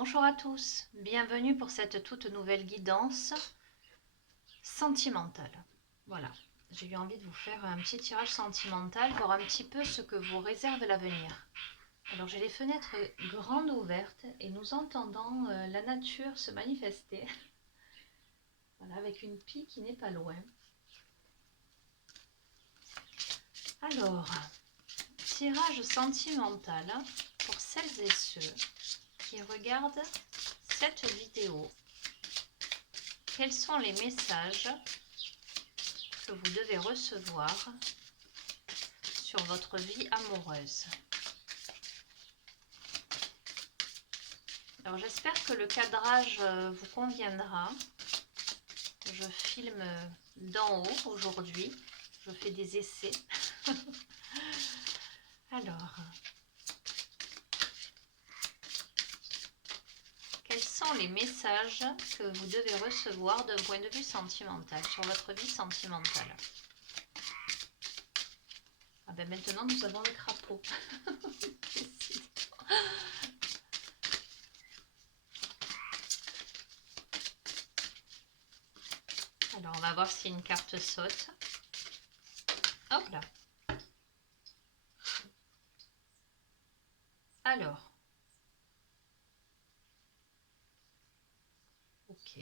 Bonjour à tous, bienvenue pour cette toute nouvelle guidance sentimentale. Voilà, j'ai eu envie de vous faire un petit tirage sentimental, voir un petit peu ce que vous réserve l'avenir. Alors j'ai les fenêtres grandes ouvertes et nous entendons la nature se manifester. Voilà, avec une pie qui n'est pas loin. Alors, tirage sentimental pour celles et ceux qui regardent cette vidéo. Quels sont les messages que vous devez recevoir sur votre vie amoureuse? Alors j'espère que le cadrage vous conviendra. Je filme d'en haut aujourd'hui. Je fais des essais. Alors, quels sont les messages que vous devez recevoir d'un point de vue sentimental, sur votre vie sentimentale? Ah ben maintenant nous avons le crapaud. Alors on va voir si une carte saute. Hop là. Alors. Ok.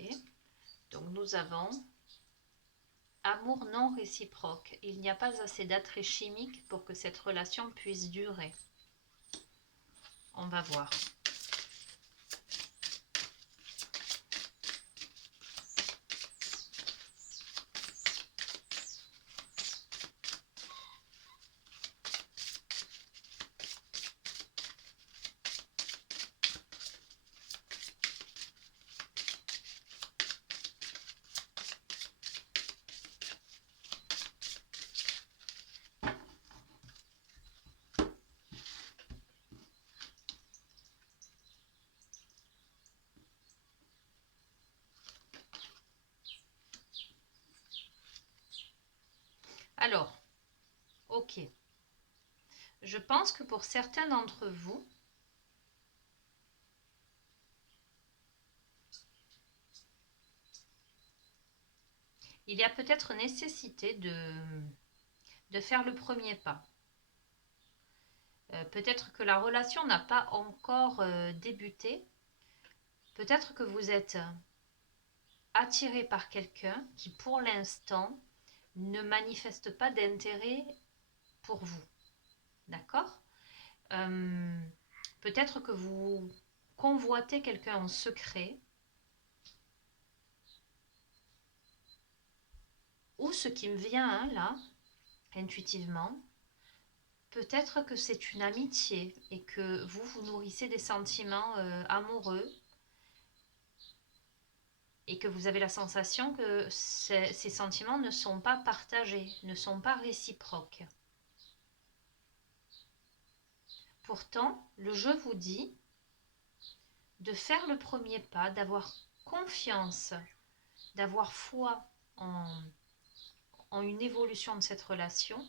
Donc nous avons amour non réciproque. Il n'y a pas assez d'attrait chimique pour que cette relation puisse durer. On va voir. Alors, ok. Je pense que pour certains d'entre vous, il y a peut-être nécessité de faire le premier pas. Peut-être que la relation n'a pas encore débuté. Peut-être que vous êtes attiré par quelqu'un qui, pour l'instant, ne manifeste pas d'intérêt pour vous. D'accord? Peut-être que vous convoitez quelqu'un en secret. Ou ce qui me vient là, intuitivement, peut-être que c'est une amitié et que vous nourrissez des sentiments amoureux et que vous avez la sensation que ces sentiments ne sont pas partagés, ne sont pas réciproques. Pourtant, le jeu vous dit de faire le premier pas, d'avoir confiance, d'avoir foi en une évolution de cette relation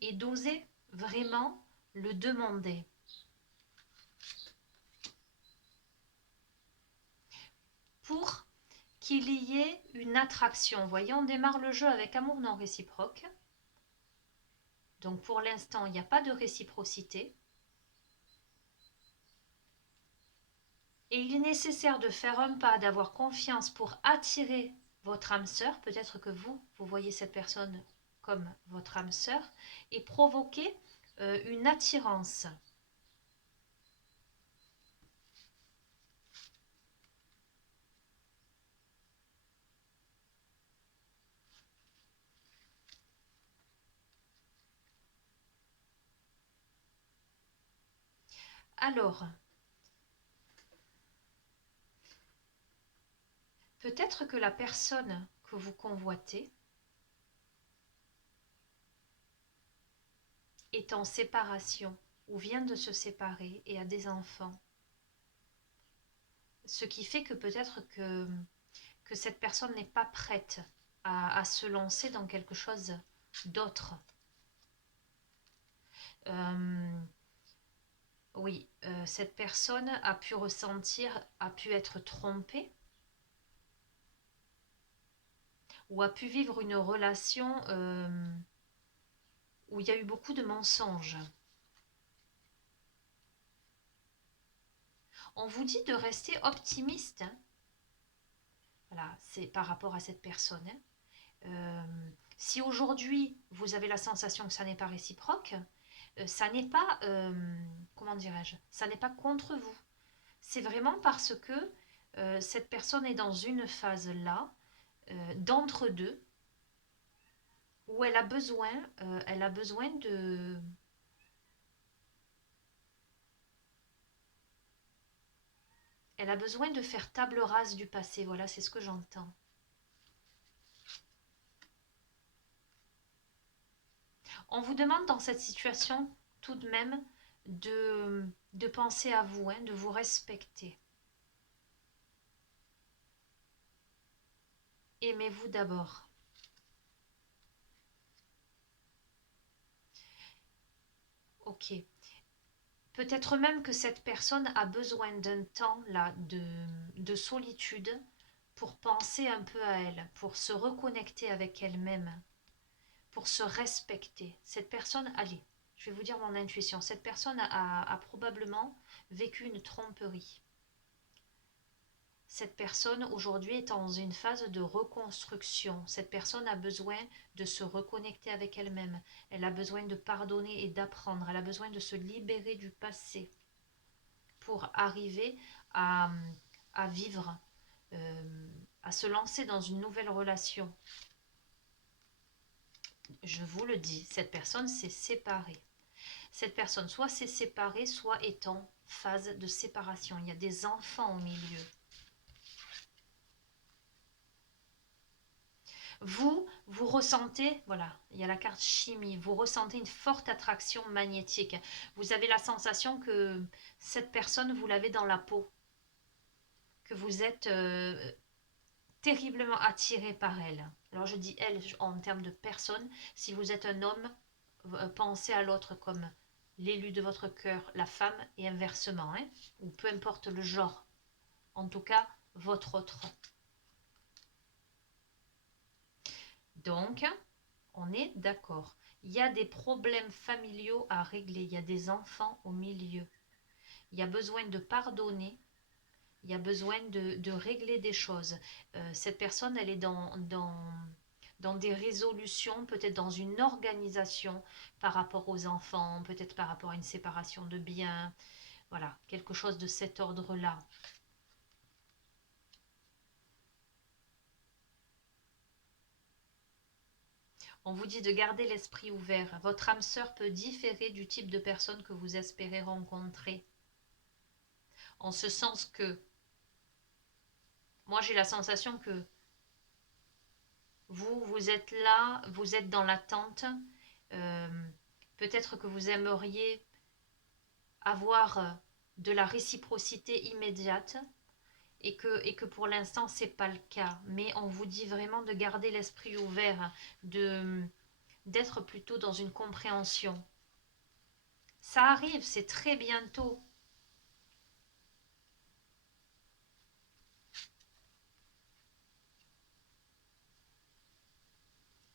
et d'oser vraiment le demander. Pour qu'il y ait une attraction. Vous voyez, on démarre le jeu avec amour non réciproque. Donc pour l'instant, il n'y a pas de réciprocité. Et il est nécessaire de faire un pas, d'avoir confiance pour attirer votre âme sœur. Peut-être que vous voyez cette personne comme votre âme sœur et provoquer une attirance. Alors, peut-être que la personne que vous convoitez est en séparation ou vient de se séparer et a des enfants. Ce qui fait que peut-être que cette personne n'est pas prête à se lancer dans quelque chose d'autre. cette personne a pu ressentir, a pu être trompée, ou a pu vivre une relation où il y a eu beaucoup de mensonges. On vous dit de rester optimiste. Hein. Voilà, c'est par rapport à cette personne. Hein. Si aujourd'hui, vous avez la sensation que ça n'est pas réciproque, ça n'est pas, comment dirais-je, ça n'est pas contre vous. C'est vraiment parce que cette personne est dans une phase là, d'entre-deux, où elle a besoin de... Elle a besoin de faire table rase du passé, voilà, c'est ce que j'entends. On vous demande dans cette situation tout de même de penser à vous, hein, de vous respecter. Aimez-vous d'abord. Ok. Peut-être même que cette personne a besoin d'un temps là de solitude pour penser un peu à elle, pour se reconnecter avec elle-même, pour se respecter. Cette personne, allez, je vais vous dire mon intuition, cette personne a probablement vécu une tromperie. Cette personne aujourd'hui est dans une phase de reconstruction. Cette personne a besoin de se reconnecter avec elle-même. Elle a besoin de pardonner et d'apprendre. Elle a besoin de se libérer du passé pour arriver à, à vivre, à se lancer dans une nouvelle relation. Je vous le dis, cette personne s'est séparée. Cette personne soit s'est séparée, soit est en phase de séparation. Il y a des enfants au milieu. Vous ressentez, voilà, il y a la carte chimie, vous ressentez une forte attraction magnétique. Vous avez la sensation que cette personne, vous l'avez dans la peau, que vous êtes terriblement attiré par elle. Alors je dis elle en termes de personne. Si vous êtes un homme, pensez à l'autre comme l'élu de votre cœur, la femme, et inversement, hein, ou peu importe le genre. En tout cas, votre autre. Donc, on est d'accord. Il y a des problèmes familiaux à régler. Il y a des enfants au milieu. Il y a besoin de pardonner. Il y a besoin de régler des choses. Cette personne, elle est dans des résolutions, peut-être dans une organisation par rapport aux enfants, peut-être par rapport à une séparation de biens. Voilà, quelque chose de cet ordre-là. On vous dit de garder l'esprit ouvert. Votre âme sœur peut différer du type de personne que vous espérez rencontrer. En ce sens que, moi j'ai la sensation que vous êtes là, vous êtes dans l'attente. Peut-être que vous aimeriez avoir de la réciprocité immédiate et que pour l'instant c'est pas le cas. Mais on vous dit vraiment de garder l'esprit ouvert, d'être plutôt dans une compréhension. Ça arrive, c'est très bientôt.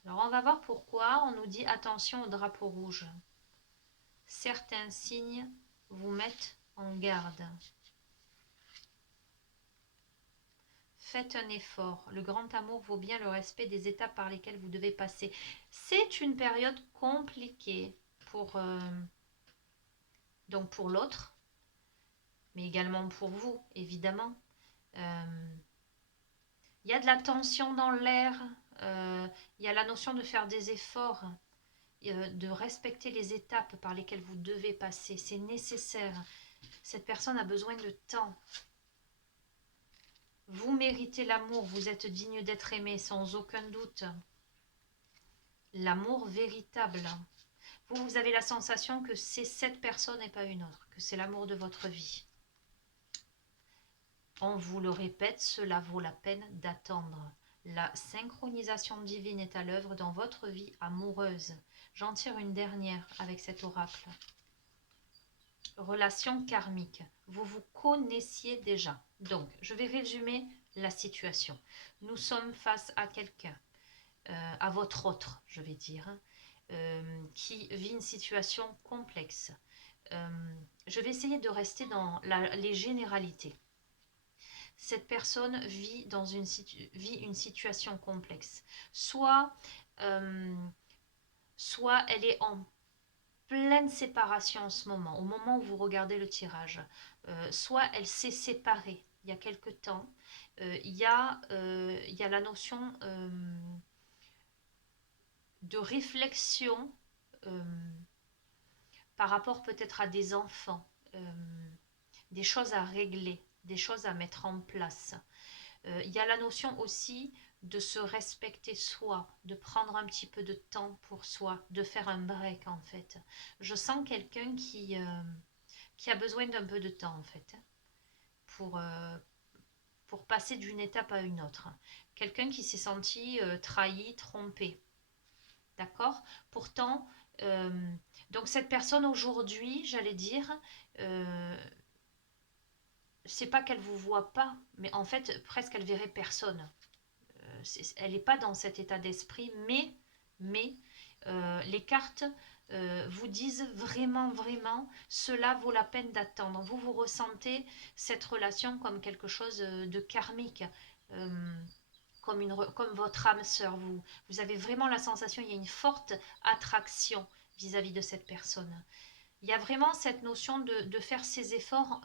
Alors on va voir pourquoi on nous dit attention au drapeau rouge. Certains signes vous mettent en garde. Faites un effort. Le grand amour vaut bien le respect des étapes par lesquelles vous devez passer. C'est une période compliquée donc pour l'autre, mais également pour vous, évidemment. Il y a de la tension dans l'air. Il y a la notion de faire des efforts, de respecter les étapes par lesquelles vous devez passer. C'est nécessaire. Cette personne a besoin de temps. Vous méritez l'amour, vous êtes digne d'être aimé, sans aucun doute. L'amour véritable. Vous avez la sensation que c'est cette personne et pas une autre, que c'est l'amour de votre vie. On vous le répète, cela vaut la peine d'attendre. La synchronisation divine est à l'œuvre dans votre vie amoureuse. J'en tire une dernière avec cet oracle. relation karmique. Vous vous connaissiez déjà. Donc, je vais résumer la situation. Nous sommes face à quelqu'un, à votre autre, je vais dire, qui vit une situation complexe. Je vais essayer de rester dans les généralités. Cette personne vit une situation complexe. Soit elle est en pleine séparation en ce moment, au moment où vous regardez le tirage. Soit elle s'est séparée il y a quelque temps. Il y a la notion de réflexion par rapport peut-être à des enfants, des choses à régler, des choses à mettre en place. Il y a la notion aussi de se respecter soi, de prendre un petit peu de temps pour soi, de faire un break en fait. Je sens quelqu'un qui a besoin d'un peu de temps en fait, pour passer d'une étape à une autre. Quelqu'un qui s'est senti trahi, trompé. D'accord? Pourtant, donc cette personne aujourd'hui, j'allais dire, c'est pas qu'elle vous voit pas, mais en fait, presque elle verrait personne. Elle n'est pas dans cet état d'esprit, mais les cartes vous disent vraiment, cela vaut la peine d'attendre. Vous ressentez cette relation comme quelque chose de karmique, comme votre âme sœur. Vous avez vraiment la sensation, il y a une forte attraction vis-à-vis de cette personne. Il y a vraiment cette notion de faire ces efforts,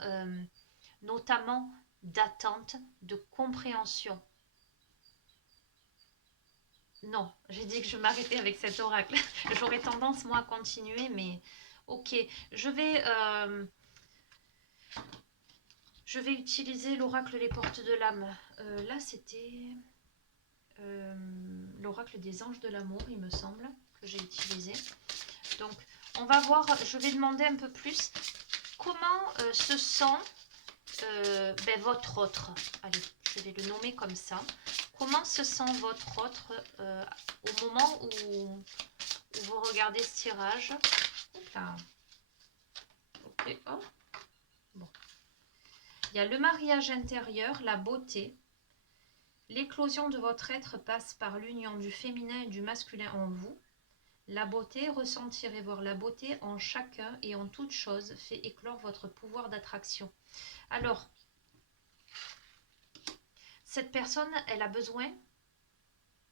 notamment d'attente, de compréhension. Non, j'ai dit que je m'arrêtais avec cet oracle. J'aurais tendance, moi, à continuer, mais ok. Je vais utiliser l'oracle Les Portes de l'âme. Là, c'était l'oracle des anges de l'amour, il me semble, que j'ai utilisé. Donc, on va voir, je vais demander un peu plus comment se sent votre autre. Allez, je vais le nommer comme ça. Comment se sent votre autre au moment où vous regardez ce tirage? Là. Ok, oh. Bon. Il y a le mariage intérieur, la beauté. L'éclosion de votre être passe par l'union du féminin et du masculin en vous. La beauté, ressentir et voir la beauté en chacun et en toute chose fait éclore votre pouvoir d'attraction. Alors, cette personne, elle a besoin,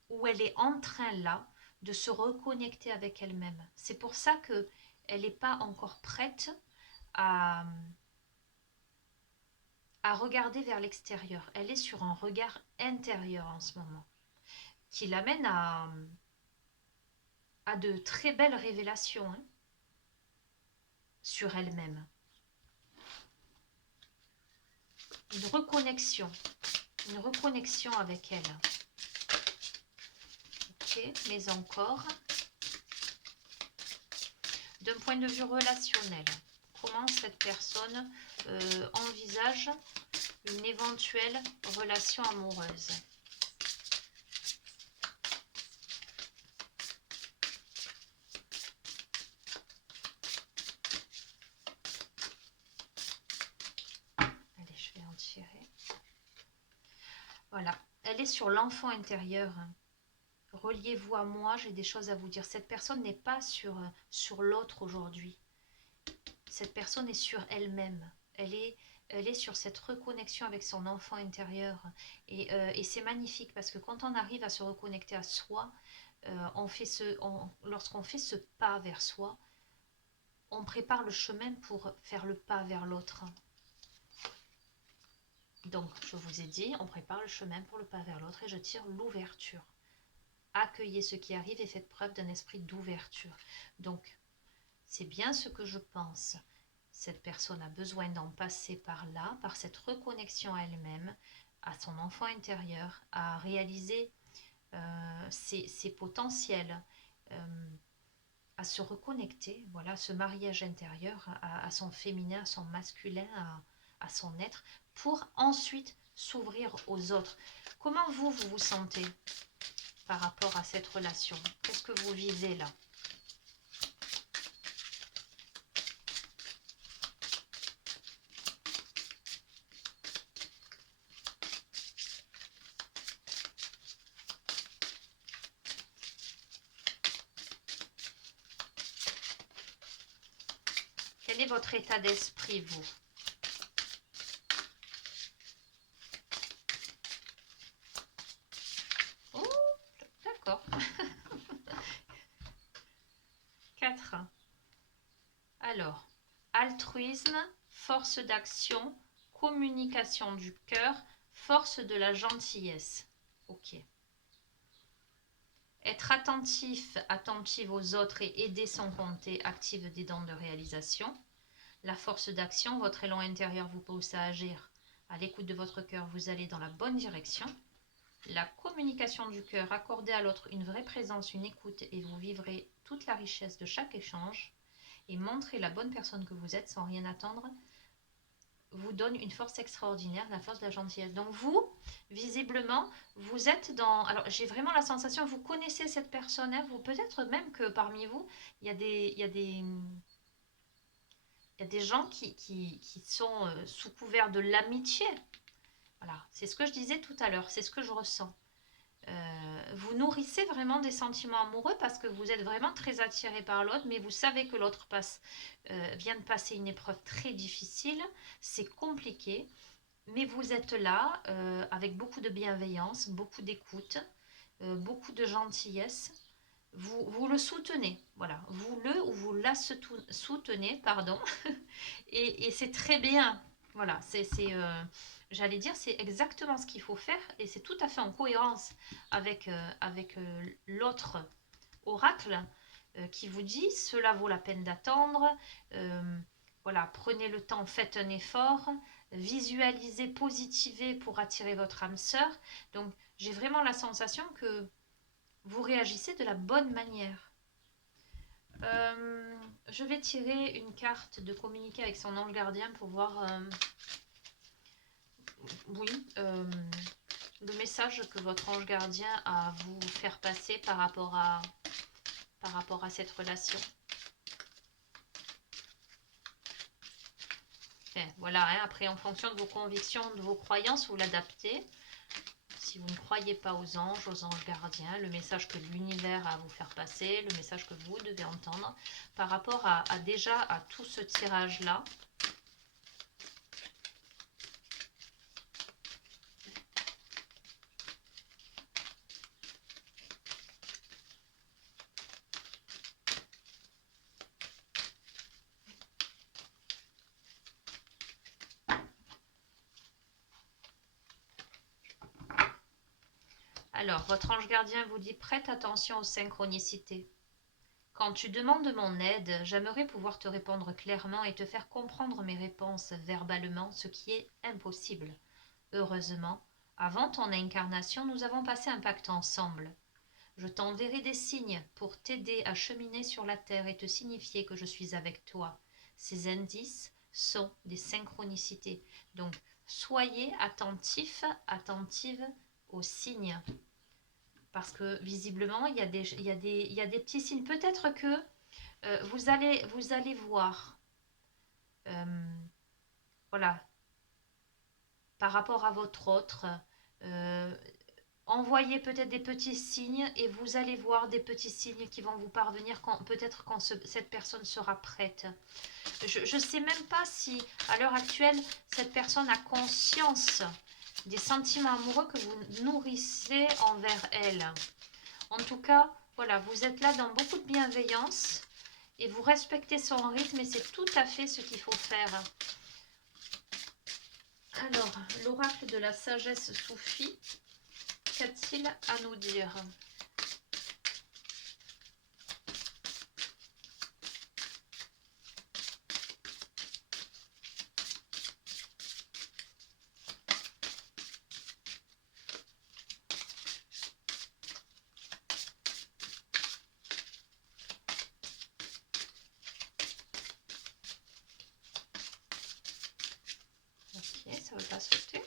ou elle est en train là, de se reconnecter avec elle-même. C'est pour ça qu'elle n'est pas encore prête à regarder vers l'extérieur. Elle est sur un regard intérieur en ce moment, qui l'amène à de très belles révélations sur elle-même. Une reconnexion avec elle. Ok, mais encore, d'un point de vue relationnel, comment cette personne envisage une éventuelle relation amoureuse. Allez, je vais en tirer. Voilà, elle est sur l'enfant intérieur. Reliez-vous à moi, j'ai des choses à vous dire. Cette personne n'est pas sur l'autre aujourd'hui. Cette personne est sur elle-même. Elle est sur cette reconnexion avec son enfant intérieur. Et c'est magnifique parce que quand on arrive à se reconnecter à soi, lorsqu'on fait ce pas vers soi, on prépare le chemin pour faire le pas vers l'autre. Donc, je vous ai dit, on prépare le chemin pour le pas vers l'autre et je tire l'ouverture. Accueillez ce qui arrive et faites preuve d'un esprit d'ouverture. Donc, c'est bien ce que je pense. Cette personne a besoin d'en passer par là, par cette reconnexion à elle-même, à son enfant intérieur, à réaliser ses potentiels, à se reconnecter, voilà, ce mariage intérieur à son féminin, à son masculin, à son être, pour ensuite s'ouvrir aux autres. Comment vous vous sentez par rapport à cette relation? Qu'est-ce que vous vivez là? Quel est votre état d'esprit, vous? Oh, d'accord. 4. Alors, altruisme, force d'action, communication du cœur, force de la gentillesse. Ok. Être attentif, attentive aux autres et aider sans compter, active des dons de réalisation. La force d'action, votre élan intérieur vous pousse à agir. À l'écoute de votre cœur, vous allez dans la bonne direction. La communication du cœur, accordez à l'autre une vraie présence, une écoute et vous vivrez toute la richesse de chaque échange. Et montrer la bonne personne que vous êtes sans rien attendre vous donne une force extraordinaire, la force de la gentillesse. Donc vous, visiblement, vous êtes dans... Alors j'ai vraiment la sensation, vous connaissez cette personne, hein, vous peut-être même que parmi vous, il y a des gens qui sont sous couvert de l'amitié. Voilà, c'est ce que je disais tout à l'heure, c'est ce que je ressens. Vous nourrissez vraiment des sentiments amoureux parce que vous êtes vraiment très attiré par l'autre, mais vous savez que l'autre vient de passer une épreuve très difficile, c'est compliqué, mais vous êtes là avec beaucoup de bienveillance, beaucoup d'écoute, beaucoup de gentillesse. Vous le soutenez, voilà, vous le ou vous la soutenez, pardon, et c'est très bien, voilà, j'allais dire, c'est exactement ce qu'il faut faire, et c'est tout à fait en cohérence avec l'autre oracle qui vous dit, cela vaut la peine d'attendre, voilà, prenez le temps, faites un effort, visualisez, positivez pour attirer votre âme sœur, donc j'ai vraiment la sensation que vous réagissez de la bonne manière. Je vais tirer une carte de communiquer avec son ange gardien pour voir le message que votre ange gardien a à vous faire passer par rapport à cette relation. Enfin, voilà, hein, après en fonction de vos convictions, de vos croyances, vous l'adaptez. Si vous ne croyez pas aux anges gardiens, le message que l'univers a à vous faire passer, le message que vous devez entendre par rapport à tout ce tirage-là. Alors, votre ange gardien vous dit « Prête attention aux synchronicités ». Quand tu demandes mon aide, j'aimerais pouvoir te répondre clairement et te faire comprendre mes réponses verbalement, ce qui est impossible. Heureusement, avant ton incarnation, nous avons passé un pacte ensemble. Je t'enverrai des signes pour t'aider à cheminer sur la terre et te signifier que je suis avec toi. Ces indices sont des synchronicités. Donc, soyez attentifs, attentives aux signes. Parce que visiblement, il y a des petits signes. Peut-être que vous allez voir, voilà, par rapport à votre autre, envoyez peut-être des petits signes et vous allez voir des petits signes qui vont vous parvenir peut-être quand cette personne sera prête. Je ne sais même pas si, à l'heure actuelle, cette personne a conscience des sentiments amoureux que vous nourrissez envers elle. En tout cas, voilà, vous êtes là dans beaucoup de bienveillance et vous respectez son rythme et c'est tout à fait ce qu'il faut faire. Alors, l'oracle de la sagesse soufie, qu'a-t-il à nous dire ? Ok, ça ne veut pas sauter.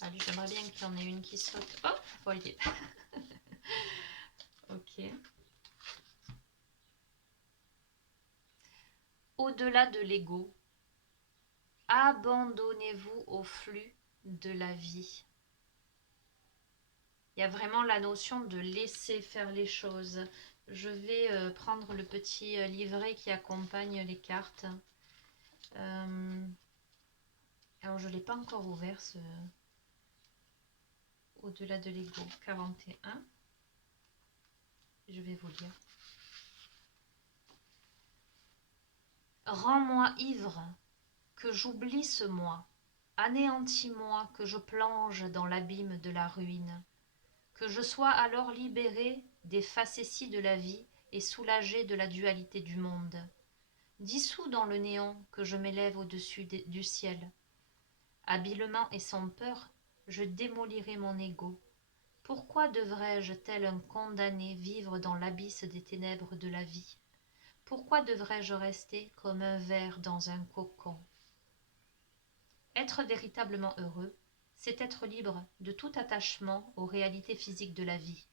Allez, j'aimerais bien qu'il y en ait une qui saute. Oh, voyez. Ok. Au-delà de l'ego, abandonnez-vous au flux de la vie. Il y a vraiment la notion de laisser faire les choses. je vais prendre le petit livret qui accompagne les cartes. Alors, je ne l'ai pas encore ouvert, ce Au-delà de l'ego 41. Je vais vous lire. Rends-moi ivre, que j'oublie ce moi. Anéantis-moi, que je plonge dans l'abîme de la ruine. Que je sois alors libéré des facéties de la vie et soulagé de la dualité du monde. Dissous dans le néant, que je m'élève au-dessus du ciel. Habilement et sans peur, je démolirai mon ego. Pourquoi devrais-je, tel un condamné, vivre dans l'abysse des ténèbres de la vie? Pourquoi devrais-je rester comme un ver dans un cocon? Être véritablement heureux, c'est être libre de tout attachement aux réalités physiques de la vie.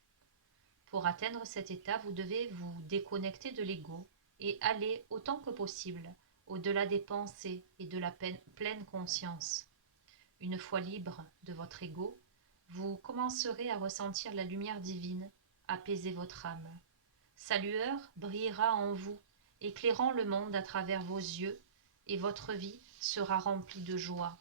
Pour atteindre cet état, vous devez vous déconnecter de l'ego et aller autant que possible au-delà des pensées et de la pleine conscience. Une fois libre de votre ego, vous commencerez à ressentir la lumière divine apaiser votre âme. Sa lueur brillera en vous, éclairant le monde à travers vos yeux, et votre vie sera remplie de joie.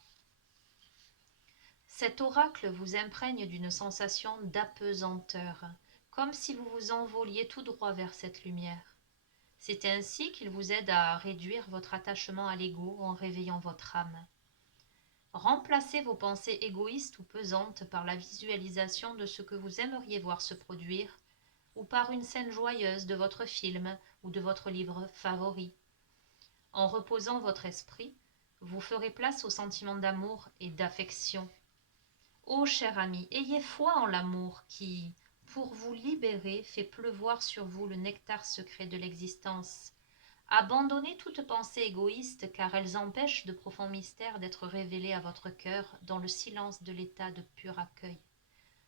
Cet oracle vous imprègne d'une sensation d'apesanteur, comme si vous vous envoliez tout droit vers cette lumière. C'est ainsi qu'il vous aide à réduire votre attachement à l'ego en réveillant votre âme. Remplacez vos pensées égoïstes ou pesantes par la visualisation de ce que vous aimeriez voir se produire, ou par une scène joyeuse de votre film ou de votre livre favori. En reposant votre esprit, vous ferez place aux sentiments d'amour et d'affection. Ô cher ami, ayez foi en l'amour qui, pour vous libérer, fait pleuvoir sur vous le nectar secret de l'existence. Abandonnez toute pensée égoïste, car elles empêchent de profonds mystères d'être révélés à votre cœur dans le silence de l'état de pur accueil.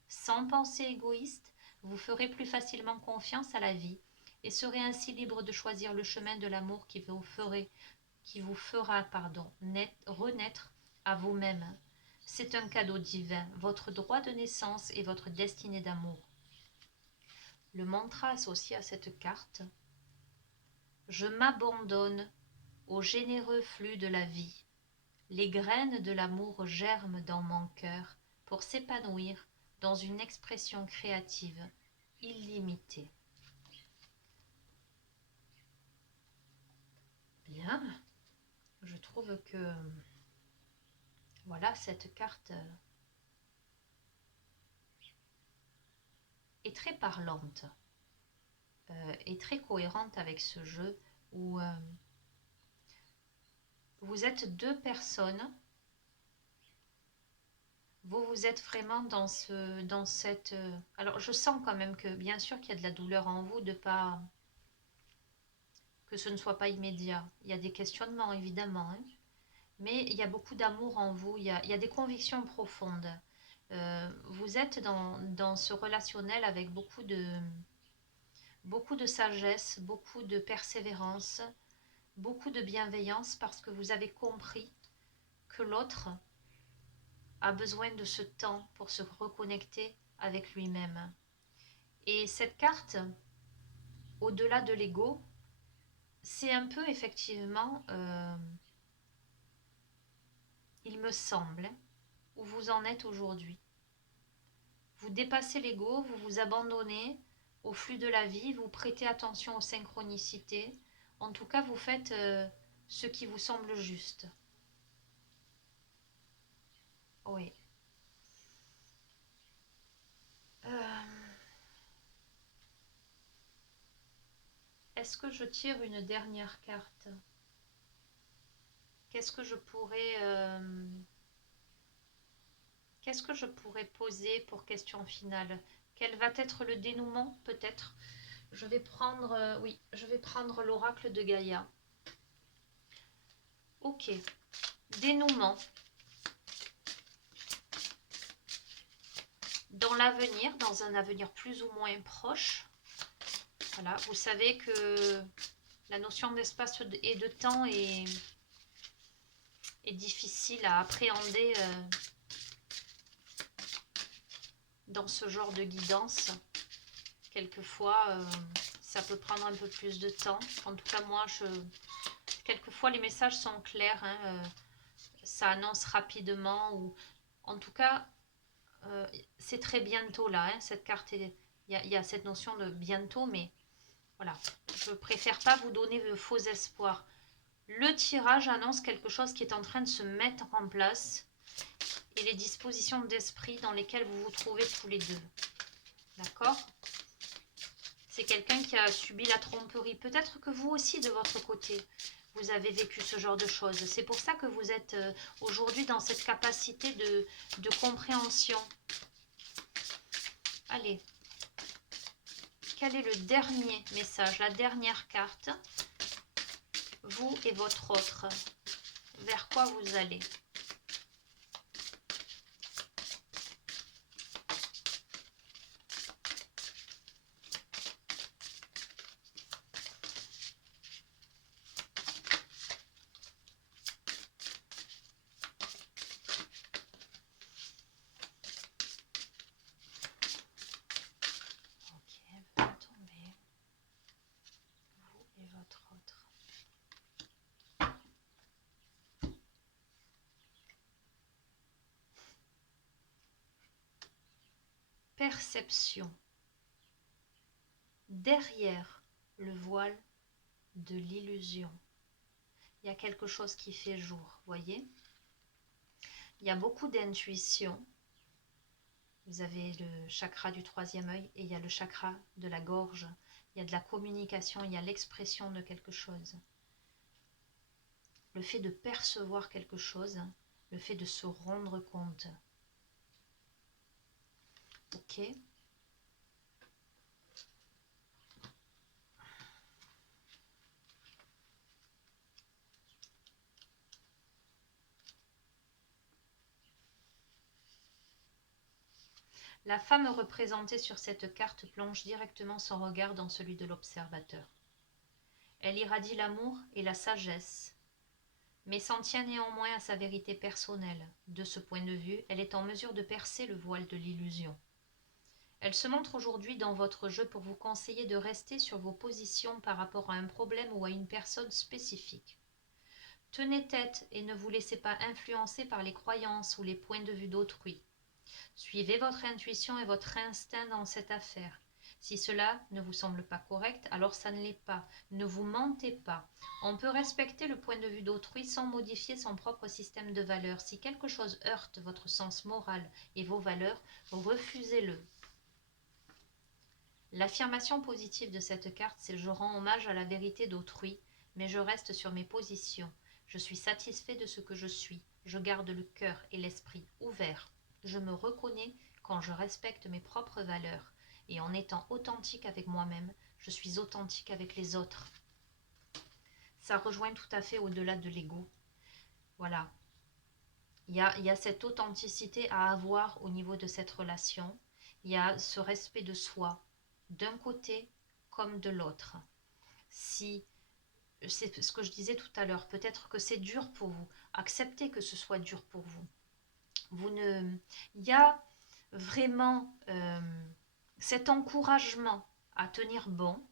Sans pensée égoïste, vous ferez plus facilement confiance à la vie et serez ainsi libre de choisir le chemin de l'amour qui vous fera renaître à vous-même. C'est un cadeau divin, votre droit de naissance et votre destinée d'amour. Le mantra associé à cette carte: je m'abandonne au généreux flux de la vie. Les graines de l'amour germent dans mon cœur pour s'épanouir dans une expression créative illimitée. Bien, je trouve que voilà, cette carte est très parlante et très cohérente avec ce jeu où vous êtes deux personnes. Vous êtes vraiment dans cette... alors, je sens quand même que, bien sûr, qu'il y a de la douleur en vous, que ce ne soit pas immédiat. Il y a des questionnements, évidemment, hein, mais il y a beaucoup d'amour en vous, il y a des convictions profondes. Vous êtes dans ce relationnel avec beaucoup de sagesse, beaucoup de persévérance, beaucoup de bienveillance, parce que vous avez compris que l'autre a besoin de ce temps pour se reconnecter avec lui-même. Et cette carte, au-delà de l'ego, c'est un peu effectivement, il me semble, où vous en êtes aujourd'hui. Vous dépassez l'ego, vous vous abandonnez au flux de la vie, vous prêtez attention aux synchronicités. En tout cas, vous faites ce qui vous semble juste. Oui. Est-ce que je tire une dernière carte? Qu'est-ce que je pourrais poser pour question finale? Quel va être le dénouement, peut-être? Je vais prendre l'oracle de Gaïa. Ok. Dénouement. Dans l'avenir, dans un avenir plus ou moins proche, voilà, vous savez que la notion d'espace et de temps est difficile à appréhender dans ce genre de guidance. Quelquefois, ça peut prendre un peu plus de temps. En tout cas, moi, quelquefois, les messages sont clairs. Hein, ça annonce rapidement. Ou en tout cas, c'est très bientôt là. Hein, cette carte, il y a cette notion de bientôt. Mais voilà, je préfère pas vous donner de faux espoirs. Le tirage annonce quelque chose qui est en train de se mettre en place. Et les dispositions d'esprit dans lesquelles vous vous trouvez tous les deux. D'accord ? C'est quelqu'un qui a subi la tromperie. Peut-être que vous aussi, de votre côté, vous avez vécu ce genre de choses. C'est pour ça que vous êtes aujourd'hui dans cette capacité de compréhension. Allez, quel est le dernier message, la dernière carte? Vous et votre autre, vers quoi vous allez? Et votre autre. Perception. Derrière le voile de l'illusion, il y a quelque chose qui fait jour, voyez? Il y a beaucoup d'intuition. Vous avez le chakra du troisième œil et il y a le chakra de la gorge. Il y a de la communication, il y a l'expression de quelque chose. Le fait de percevoir quelque chose, le fait de se rendre compte. Ok. La femme représentée sur cette carte plonge directement son regard dans celui de l'observateur. Elle irradie l'amour et la sagesse, mais s'en tient néanmoins à sa vérité personnelle. De ce point de vue, elle est en mesure de percer le voile de l'illusion. Elle se montre aujourd'hui dans votre jeu pour vous conseiller de rester sur vos positions par rapport à un problème ou à une personne spécifique. Tenez tête et ne vous laissez pas influencer par les croyances ou les points de vue d'autrui. Suivez votre intuition et votre instinct dans cette affaire. Si cela ne vous semble pas correct, alors ça ne l'est pas. Ne vous mentez pas. On peut respecter le point de vue d'autrui sans modifier son propre système de valeurs. Si quelque chose heurte votre sens moral et vos valeurs, refusez-le. L'affirmation positive de cette carte, c'est « Je rends hommage à la vérité d'autrui, mais je reste sur mes positions. Je suis satisfait de ce que je suis. Je garde le cœur et l'esprit ouverts. Je me reconnais quand je respecte mes propres valeurs. Et en étant authentique avec moi-même, je suis authentique avec les autres. » Ça rejoint tout à fait au-delà de l'ego. Voilà. Il y a cette authenticité à avoir au niveau de cette relation. Il y a ce respect de soi, d'un côté comme de l'autre. Si, c'est ce que je disais tout à l'heure, peut-être que c'est dur pour vous, acceptez que ce soit dur pour vous. Il y a vraiment cet encouragement à tenir bon.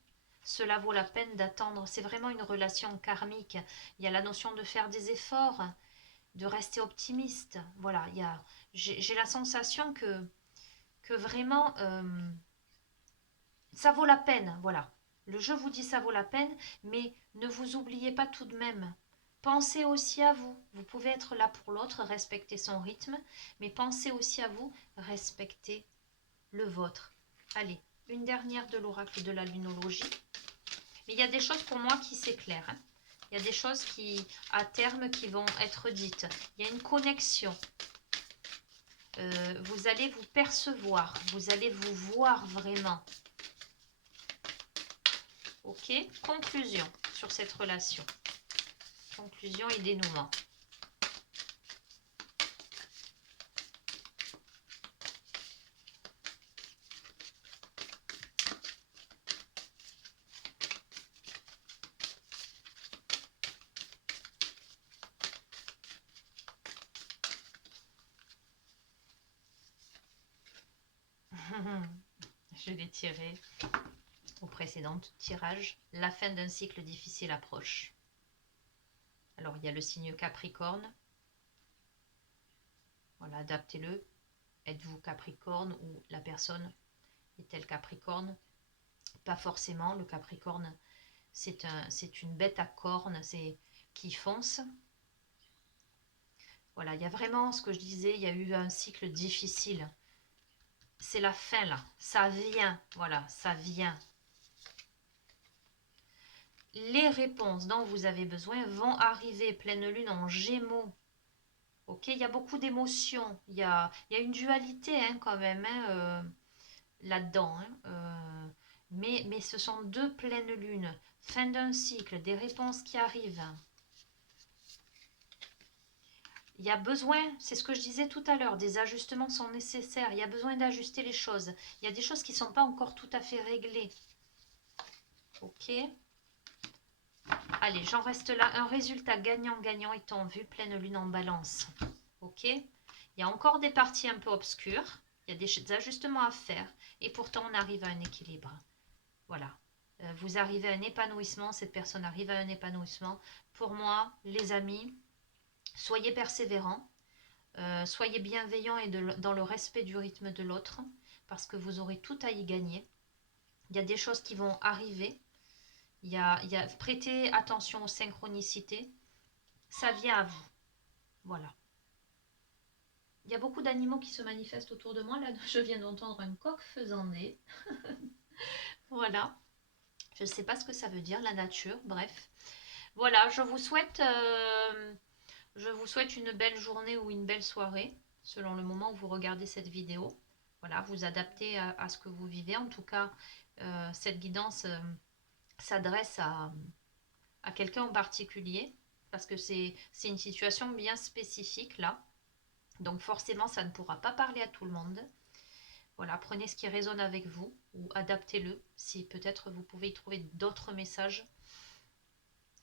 Cela vaut la peine d'attendre. C'est vraiment une relation karmique. Il y a la notion de faire des efforts, de rester optimiste. Voilà, j'ai la sensation que vraiment ça vaut la peine. Voilà, le jeu vous dit ça vaut la peine, mais ne vous oubliez pas tout de même. Pensez aussi à vous. Vous pouvez être là pour l'autre, respecter son rythme, mais pensez aussi à vous, respectez le vôtre. Allez, une dernière de l'oracle de la lunologie. Mais il y a des choses pour moi qui s'éclairent. Hein. Il y a des choses qui, à terme, qui vont être dites. Il y a une connexion. Vous allez vous percevoir. Vous allez vous voir vraiment. Ok, conclusion sur cette relation. Conclusion et dénouement. Je l'ai tiré. au précédent tirage, la fin d'un cycle difficile approche. Alors, il y a le signe Capricorne. Voilà, adaptez-le. Êtes-vous Capricorne ou la personne est-elle Capricorne? Pas forcément. Le Capricorne, c'est une bête à cornes qui fonce. Voilà, il y a vraiment ce que je disais, il y a eu un cycle difficile. C'est la fin là, ça vient, voilà, ça vient. Les réponses dont vous avez besoin vont arriver. Pleine lune en Gémeaux. Ok, il y a beaucoup d'émotions. Il y a une dualité hein, quand même hein, là-dedans. Hein, mais ce sont deux pleines lunes. Fin d'un cycle, des réponses qui arrivent. Il y a besoin, c'est ce que je disais tout à l'heure, des ajustements sont nécessaires. Il y a besoin d'ajuster les choses. Il y a des choses qui ne sont pas encore tout à fait réglées. Ok. Allez, j'en reste là. Un résultat gagnant-gagnant est en vue, pleine lune en balance. Ok. Il y a encore des parties un peu obscures. Il y a des ajustements à faire. Et pourtant, on arrive à un équilibre. Voilà. Vous arrivez à un épanouissement. Cette personne arrive à un épanouissement. Pour moi, les amis, soyez persévérants. Soyez bienveillants et dans le respect du rythme de l'autre. Parce que vous aurez tout à y gagner. Il y a des choses qui vont arriver. Prêtez attention aux synchronicités. Ça vient à vous. Voilà. Il y a beaucoup d'animaux qui se manifestent autour de moi. Là, je viens d'entendre un coq faisander. Voilà. Je ne sais pas ce que ça veut dire, la nature. Bref. Voilà, je vous souhaite une belle journée ou une belle soirée, selon le moment où vous regardez cette vidéo. Voilà, vous adaptez à ce que vous vivez. En tout cas, cette guidance s'adresse à quelqu'un en particulier, parce que c'est une situation bien spécifique là. Donc forcément, ça ne pourra pas parler à tout le monde. Voilà, prenez ce qui résonne avec vous ou adaptez-le si peut-être vous pouvez y trouver d'autres messages.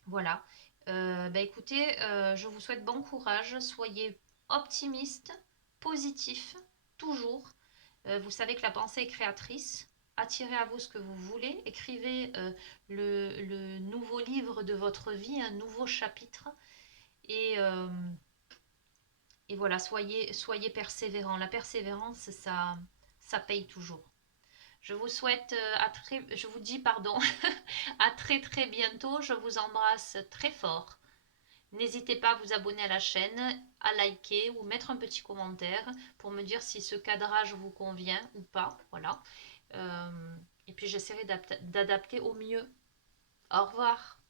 Voilà. Écoutez, je vous souhaite bon courage. Soyez optimiste, positif, toujours. Vous savez que la pensée est créatrice. Attirez à vous ce que vous voulez. Écrivez le nouveau livre de votre vie, un nouveau chapitre. Et voilà, soyez persévérants. La persévérance, ça paye toujours. Je vous souhaite je vous dis pardon, à très très bientôt. Je vous embrasse très fort. N'hésitez pas à vous abonner à la chaîne, à liker ou mettre un petit commentaire pour me dire si ce cadrage vous convient ou pas. Voilà. Et puis j'essaierai d'adapter au mieux. Au revoir.